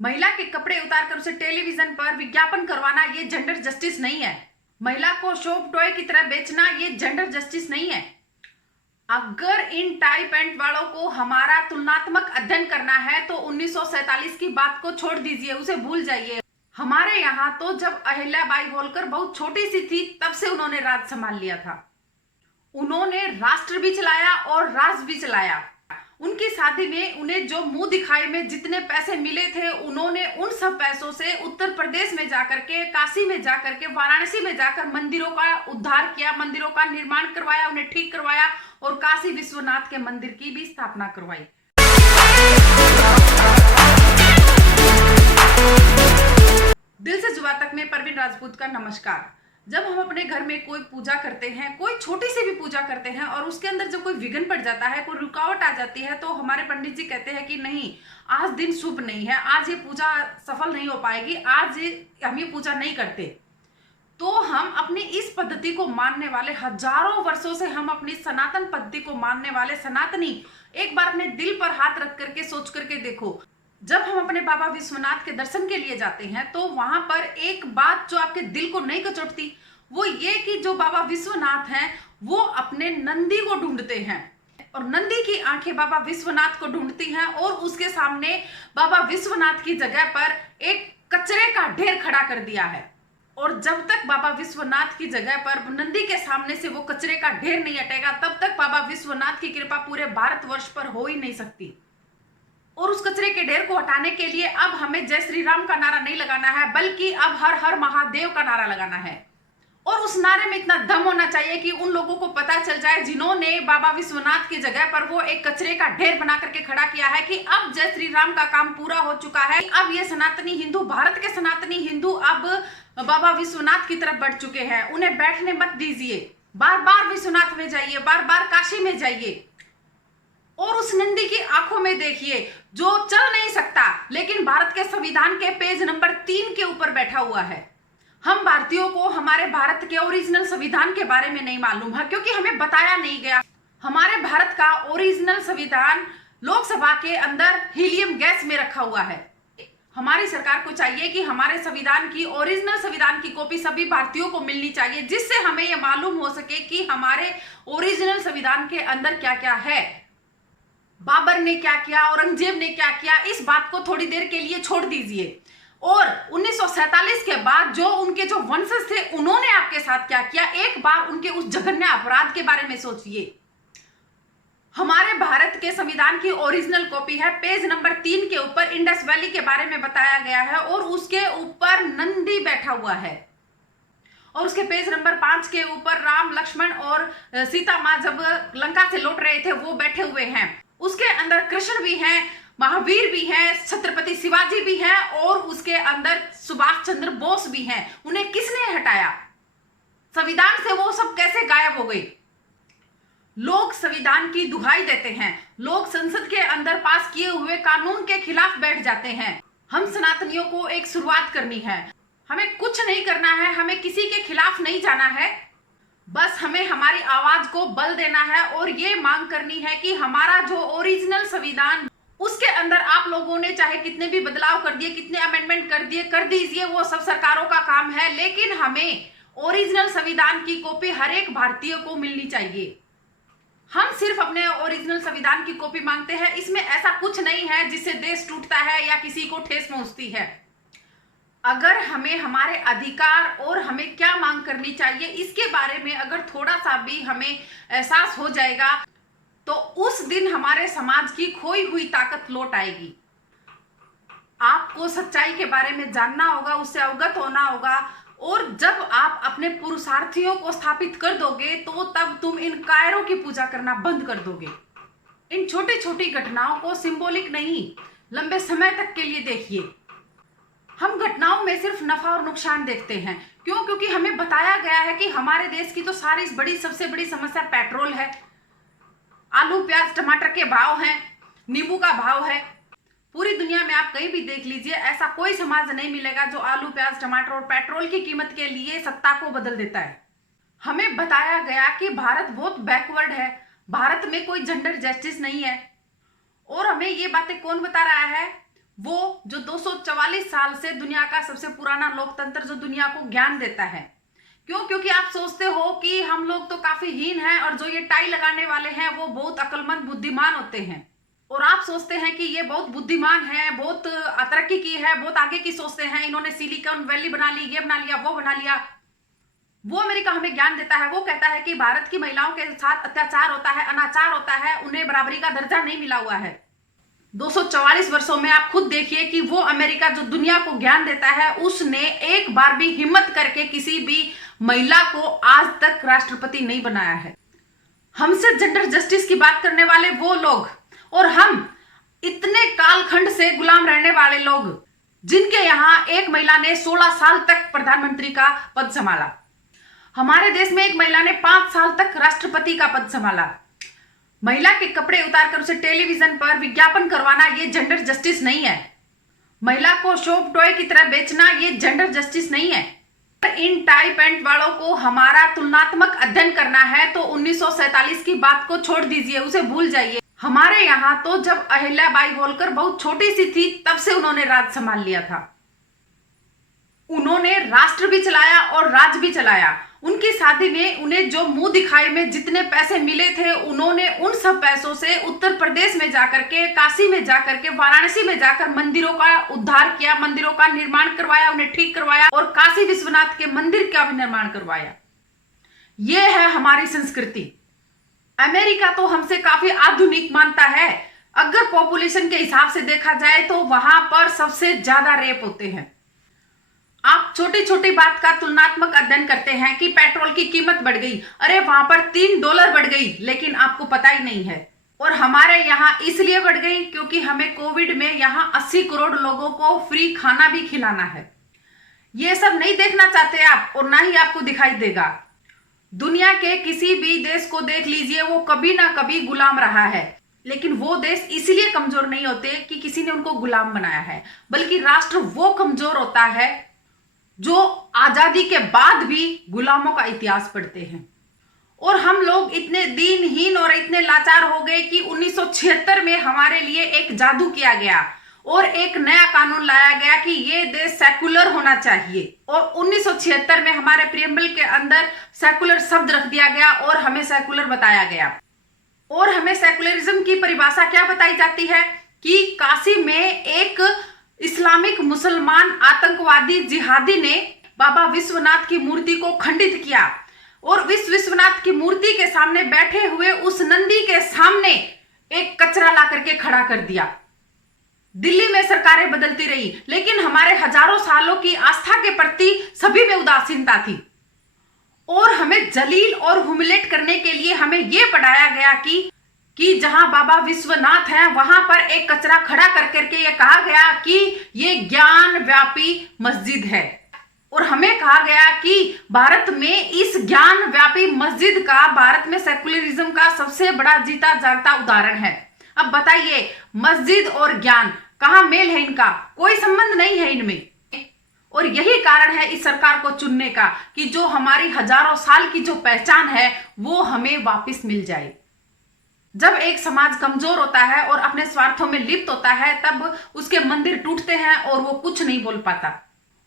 महिला के कपड़े उतारकर उसे टेलीविजन पर विज्ञापन करवाना ये जेंडर जस्टिस नहीं है। महिला को शॉप टॉय की तरह बेचना ये जेंडर जस्टिस नहीं है। अगर इन टाई पैंट वालों को हमारा तुलनात्मक अध्ययन करना है तो 1947 की बात को छोड़ दीजिए, उसे भूल जाइए। हमारे यहाँ तो जब अहिल्याबाई होलकर बहुत छोटी सी थी तब से उन्होंने राज संभाल लिया था। उन्होंने राष्ट्र भी चलाया और राज भी चलाया। उनकी शादी में उन्हें जो मुंह दिखाई में जितने पैसे मिले थे, उन्होंने उन सब पैसों से उत्तर प्रदेश में जाकर के, काशी में जाकर के, वाराणसी में जाकर मंदिरों का उद्धार किया, मंदिरों का निर्माण करवाया, उन्हें ठीक करवाया और काशी विश्वनाथ के मंदिर की भी स्थापना करवाई। दिल से जुबान तक में परवीन राजपूत का नमस्कार। जब हम अपने घर में कोई पूजा करते हैं, कोई छोटी सी भी पूजा करते हैं और उसके अंदर जब कोई विघ्न पड़ जाता है, कोई रुकावट आ जाती है, तो हमारे पंडित जी कहते हैं कि नहीं, आज दिन शुभ नहीं है, आज ये पूजा सफल नहीं हो पाएगी, आज हम ये पूजा नहीं करते। तो हम अपनी इस पद्धति को मानने वाले, हजारों वर्षों से हम अपनी सनातन पद्धति को मानने वाले सनातनी एक बार अपने दिल पर हाथ रख करके सोच करके देखो। जब हम अपने बाबा विश्वनाथ के दर्शन के लिए जाते हैं तो वहां पर एक बात जो आपके दिल को नहीं कचोटती, वो ये कि जो बाबा विश्वनाथ हैं वो अपने नंदी को ढूंढते हैं और नंदी की आंखें बाबा विश्वनाथ को ढूंढती हैं और उसके सामने बाबा विश्वनाथ की जगह पर एक कचरे का ढेर खड़ा कर दिया है। और जब तक बाबा विश्वनाथ की जगह पर नंदी के सामने से वो कचरे का ढेर नहीं हटेगा, तब तक बाबा विश्वनाथ की कृपा पूरे भारतवर्ष पर हो ही नहीं सकती। और उस कचरे के ढेर को हटाने के लिए अब हमें जय श्री राम का नारा नहीं लगाना है, बल्कि अब हर हर महादेव का नारा लगाना है। और उस नारे में इतना दम होना चाहिए कि उन लोगों को पता चल जाए जिन्होंने बाबा विश्वनाथ की जगह पर वो एक कचरे का ढेर बना करके खड़ा किया है कि अब जय श्री राम का काम पूरा हो चुका है। अब ये सनातनी हिंदू, भारत के सनातनी हिंदू अब बाबा विश्वनाथ की तरफ बढ़ चुके हैं। उन्हें बैठने मत दीजिए, बार बार विश्वनाथ में जाइए, बार बार काशी में जाइए और उस नंदी की आंखों में देखिए जो चल नहीं सकता लेकिन भारत के संविधान के पेज नंबर 3 के ऊपर बैठा हुआ है। हम भारतीयों को हमारे भारत के ओरिजिनल संविधान के बारे में नहीं मालूम है, क्योंकि हमें बताया नहीं गया। हमारे भारत का ओरिजिनल संविधान लोकसभा के अंदर हीलियम गैस में रखा हुआ है। हमारी सरकार को चाहिए कि हमारे संविधान की, ओरिजिनल संविधान की कॉपी सभी भारतीयों को मिलनी चाहिए, जिससे हमें यह मालूम हो सके कि हमारे ओरिजिनल संविधान के अंदर क्या क्या है, बाबर ने क्या किया, औरंगजेब ने क्या किया। इस बात को थोड़ी देर के लिए छोड़ दीजिए और 1947 के बाद जो उनके जो वंशज थे उन्होंने आपके साथ क्या किया, एक बार उनके उस जघन्य अपराध के बारे में सोचिए। हमारे भारत के संविधान की ओरिजिनल कॉपी है, पेज नंबर 3 के ऊपर इंडस वैली के बारे में बताया गया है और उसके ऊपर नंदी बैठा हुआ है और उसके पेज नंबर 5 के ऊपर राम, लक्ष्मण और सीता माँ जब लंका से लौट रहे थे वो बैठे हुए हैं। उसके अंदर कृष्ण भी हैं, महावीर भी हैं, छत्रपति शिवाजी भी हैं और उसके अंदर सुभाष चंद्र बोस भी हैं। उन्हें किसने हटाया? संविधान से वो सब कैसे गायब हो गई? लोग संविधान की दुहाई देते हैं, लोग संसद के अंदर पास किए हुए कानून के खिलाफ बैठ जाते हैं। हम सनातनियों को एक शुरुआत करनी है, हमें कुछ नहीं करना है, हमें किसी के खिलाफ नहीं जाना है, बस हमें हमारी आवाज को बल देना है और ये मांग करनी है कि हमारा जो ओरिजिनल संविधान, उसके अंदर आप लोगों ने चाहे कितने भी बदलाव कर दिए, कितने अमेंडमेंट कर दिए, कर दीजिए, वो सब सरकारों का काम है, लेकिन हमें ओरिजिनल संविधान की कॉपी हर एक भारतीय को मिलनी चाहिए। हम सिर्फ अपने ओरिजिनल संविधान की कॉपी मांगते हैं, इसमें ऐसा कुछ नहीं है जिससे देश टूटता है या किसी को ठेस पहुंचती है। अगर हमें हमारे अधिकार और हमें क्या मांग करनी चाहिए इसके बारे में अगर थोड़ा सा भी हमें एहसास हो जाएगा तो उस दिन हमारे समाज की खोई हुई ताकत लौट आएगी। आपको सच्चाई के बारे में जानना होगा, उससे अवगत होना होगा और जब आप अपने पुरुषार्थियों को स्थापित कर दोगे तो तब तुम इन कायरों की पूजा करना बंद कर दोगे। इन छोटी छोटी घटनाओं को सिंबॉलिक नहीं, लंबे समय तक के लिए देखिए। हम घटनाओं में सिर्फ नफा और नुकसान देखते हैं। क्यों? क्योंकि हमें बताया गया है कि हमारे देश की तो सारी सबसे बड़ी समस्या पेट्रोल है, आलू प्याज टमाटर के भाव हैं, नींबू का भाव है। पूरी दुनिया में आप कहीं भी देख लीजिए, ऐसा कोई समाज नहीं मिलेगा जो आलू प्याज टमाटर और पेट्रोल की कीमत के लिए सत्ता को बदल देता है। हमें बताया गया कि भारत बहुत बैकवर्ड है, भारत में कोई जेंडर जस्टिस नहीं है। और हमें ये बातें कौन बता रहा है? वो जो 244 साल से दुनिया का सबसे पुराना लोकतंत्र जो दुनिया को ज्ञान देता है। क्यों? क्योंकि आप सोचते हो कि हम लोग तो काफी हीन हैं और जो ये टाई लगाने वाले हैं वो बहुत अक्लमंद बुद्धिमान होते हैं, और आप सोचते हैं कि ये बहुत बुद्धिमान है, बहुत तरक्की की है, बहुत आगे की सोचते हैं, इन्होंने सिलिकॉन वैली बना ली, ये बना लिया, वो बना लिया। वो अमेरिका हमें ज्ञान देता है। वो कहता है कि भारत की महिलाओं के साथ अत्याचार होता है, अनाचार होता है, उन्हें बराबरी का दर्जा नहीं मिला हुआ है। 244 वर्षों में आप खुद देखिए कि वो अमेरिका जो दुनिया को ज्ञान देता है, उसने एक बार भी हिम्मत करके किसी भी महिला को आज तक राष्ट्रपति नहीं बनाया है। हमसे जेंडर जस्टिस की बात करने वाले वो लोग, और हम इतने कालखंड से गुलाम रहने वाले लोग, जिनके यहां एक महिला ने 16 साल तक प्रधानमंत्री का पद संभाला। हमारे देश में एक महिला ने 5 साल तक राष्ट्रपति का पद संभाला। महिला के कपड़े उतारकर उसे टेलीविजन पर विज्ञापन करवाना, ये जेंडर जस्टिस नहीं है। महिला को शॉप टॉय की तरह बेचना, ये जेंडर जस्टिस नहीं है। इन टाई पैंट वालों को हमारा तुलनात्मक अध्ययन करना है तो 1947 की बात को छोड़ दीजिए, उसे भूल जाइए। हमारे यहाँ तो जब अहिल्याबाई होलकर बहुत छोटी सी थी तब से उन्होंने राज संभाल लिया था। उन्होंने राष्ट्र भी चलाया और राज भी चलाया। उनकी शादी में उन्हें जो मुंह दिखाई में जितने पैसे मिले थे, उन्होंने उन सब पैसों से उत्तर प्रदेश में जाकर के, काशी में जाकर के, वाराणसी में जाकर मंदिरों का उद्धार किया, मंदिरों का निर्माण करवाया, उन्हें ठीक करवाया, और काशी विश्वनाथ के मंदिर का भी निर्माण करवाया। यह है हमारी संस्कृति। अमेरिका तो हमसे काफी आधुनिक मानता है। अगर पॉपुलेशन के हिसाब से देखा जाए तो वहां पर सबसे ज्यादा रेप होते हैं। आप छोटी छोटी बात का तुलनात्मक अध्ययन करते हैं कि पेट्रोल की कीमत बढ़ गई, अरे वहां पर $3 बढ़ गई, लेकिन आपको पता ही नहीं है। और हमारे यहाँ इसलिए बढ़ गई क्योंकि हमें कोविड में यहाँ 80 करोड़ लोगों को फ्री खाना भी खिलाना है। ये सब नहीं देखना चाहते आप, और ना ही आपको दिखाई देगा। दुनिया के किसी भी देश को देख लीजिए, वो कभी ना कभी गुलाम रहा है, लेकिन वो देश इसलिए कमजोर नहीं होते कि किसी ने उनको गुलाम बनाया है, बल्कि राष्ट्र वो कमजोर होता है जो आजादी के बाद भी गुलामों का इतिहास पढ़ते हैं। और हम लोग इतने दीनहीन और इतने लाचार हो गए कि 1976 में हमारे लिए एक जादू किया गया और एक नया कानून लाया गया कि ये देश सेकुलर होना चाहिए, और 1976 में हमारे प्रियम्बल के अंदर सेकुलर शब्द रख दिया गया और हमें सेकुलर बताया गया। और हमें सेकुलरिज्म की परिभाषा क्या बताई जाती है कि काशी में एक इस्लामिक मुसलमान आतंकवादी जिहादी ने बाबा विश्वनाथ की मूर्ति को खंडित किया, और विश्वनाथ की मूर्ति के सामने बैठे हुए उस नंदी के सामने एक कचरा ला करके खड़ा कर दिया। दिल्ली में सरकारें बदलती रही, लेकिन हमारे हजारों सालों की आस्था के प्रति सभी में उदासीनता थी। और हमें जलील और ह्यूमिलेट करने के लिए हमें यह पढ़ाया गया कि जहां बाबा विश्वनाथ हैं वहां पर एक कचरा खड़ा कर करके ये कहा गया कि ये ज्ञान व्यापी मस्जिद है। और हमें कहा गया कि भारत में इस ज्ञान व्यापी मस्जिद का, भारत में सेकुलरिज्म का सबसे बड़ा जीता जागता उदाहरण है। अब बताइए, मस्जिद और ज्ञान कहां मेल है इनका? कोई संबंध नहीं है इनमें। और यही कारण है इस सरकार को चुनने का कि जो हमारी हजारों साल की जो पहचान है वो हमें वापस मिल जाए। जब एक समाज कमजोर होता है और अपने स्वार्थों में लिप्त होता है, तब उसके मंदिर टूटते हैं और वो कुछ नहीं बोल पाता।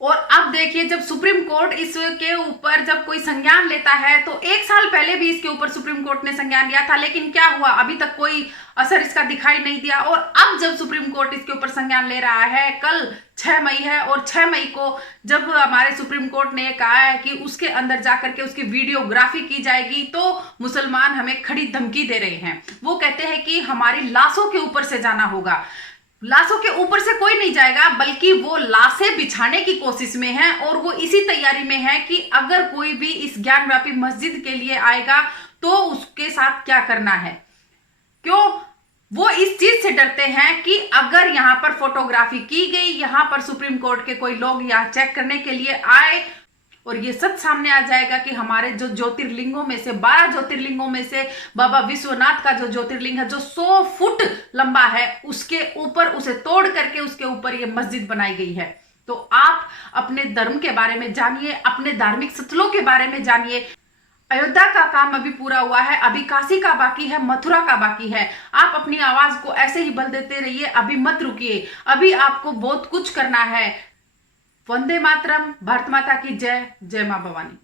और अब देखिए, जब सुप्रीम कोर्ट इसके ऊपर जब कोई संज्ञान लेता है, तो 1 साल पहले भी इसके ऊपर सुप्रीम कोर्ट ने संज्ञान लिया था, लेकिन क्या हुआ? अभी तक कोई असर इसका दिखाई नहीं दिया। और अब जब सुप्रीम कोर्ट इसके ऊपर संज्ञान ले रहा है, कल 6 मई है, और 6 मई को जब हमारे सुप्रीम कोर्ट ने कहा है कि उसके अंदर जाकर के उसकी वीडियोग्राफी की जाएगी, तो मुसलमान हमें खड़ी धमकी दे रहे हैं। वो कहते हैं कि हमारी लाशों के ऊपर से जाना होगा। लाशों के ऊपर से कोई नहीं जाएगा, बल्कि वो लाशें बिछाने की कोशिश में है, और वो इसी तैयारी में है कि अगर कोई भी इस ज्ञानव्यापी मस्जिद के लिए आएगा तो उसके साथ क्या करना है। क्यों? वो इस चीज से डरते हैं कि अगर यहाँ पर फोटोग्राफी की गई, यहाँ पर सुप्रीम कोर्ट के कोई लोग यहाँ चेक करने के लिए आए, और ये सच सामने आ जाएगा कि हमारे जो ज्योतिर्लिंगों में से 12 ज्योतिर्लिंगों में से बाबा विश्वनाथ का जो ज्योतिर्लिंग है, जो 100 फुट लंबा है, उसके ऊपर उसे तोड़ करके उसके ऊपर ये मस्जिद बनाई गई है। तो आप अपने धर्म के बारे में जानिए, अपने धार्मिक स्थलों के बारे में जानिए। अयोध्या का काम अभी पूरा हुआ है, अभी काशी का बाकी है, मथुरा का बाकी है। आप अपनी आवाज को ऐसे ही बल देते रहिए, अभी मत रुकिए, अभी आपको बहुत कुछ करना है। वंदे मातरम, भारत माता की जय, जय मां भवानी।